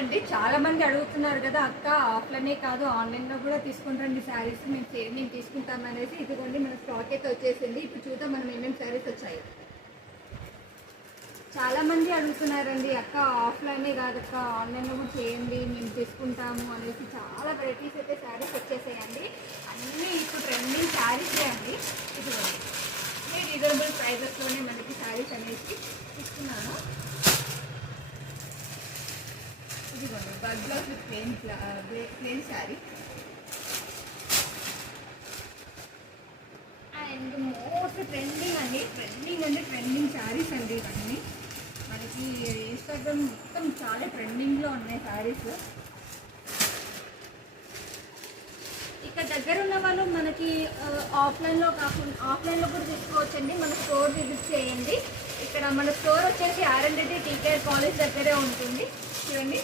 అండి చాలా మంది అడుగుతున్నారు కదా అక్క, ఆఫ్లైనే కాదు ఆన్లైన్లో కూడా తీసుకుంటారండి శారీస్, మేము తీసుకుంటాం అనేసి. ఇదిగోండి మన స్టాక్ అయితే వచ్చేసింది. ఇప్పుడు చూద్దాం మనం ఏమేమి శారీస్ వచ్చాయి. చాలా మంది అడుగుతున్నారండి అక్క, ఆఫ్లైనే కాదు అక్క ఆన్లైన్లో కూడా చేయండి, మేము తీసుకుంటాము అనేసి. చాలా వెరైటీస్ అయితే శారీస్ వచ్చేసాయండి. అన్నీ ఇప్పుడు ట్రెండింగ్ శారీసే అండి. ఇదిగోండి రీజనబుల్ ప్రైజెస్లోనే మనకి శారీస్ అనేసి తీసుకున్నాను. ఇదిగోండి bug blouse with plain sari. And most trending saris అండి ఇవన్నీ. మనకి ఇన్స్టాగ్రామ్ మొత్తం చాలా ట్రెండింగ్లో ఉన్నాయి శారీస్. ఇక్కడ దగ్గర ఉన్న వాళ్ళు మనకి ఆఫ్లైన్లో కూడా తీసుకోవచ్చండి. మన స్టోర్ విజిట్ చేయండి. ఇక్కడ మన స్టోర్ వచ్చేసి R&D టీకేఆర్ కాలేజ్ దగ్గరే ఉంటుంది. చూడండి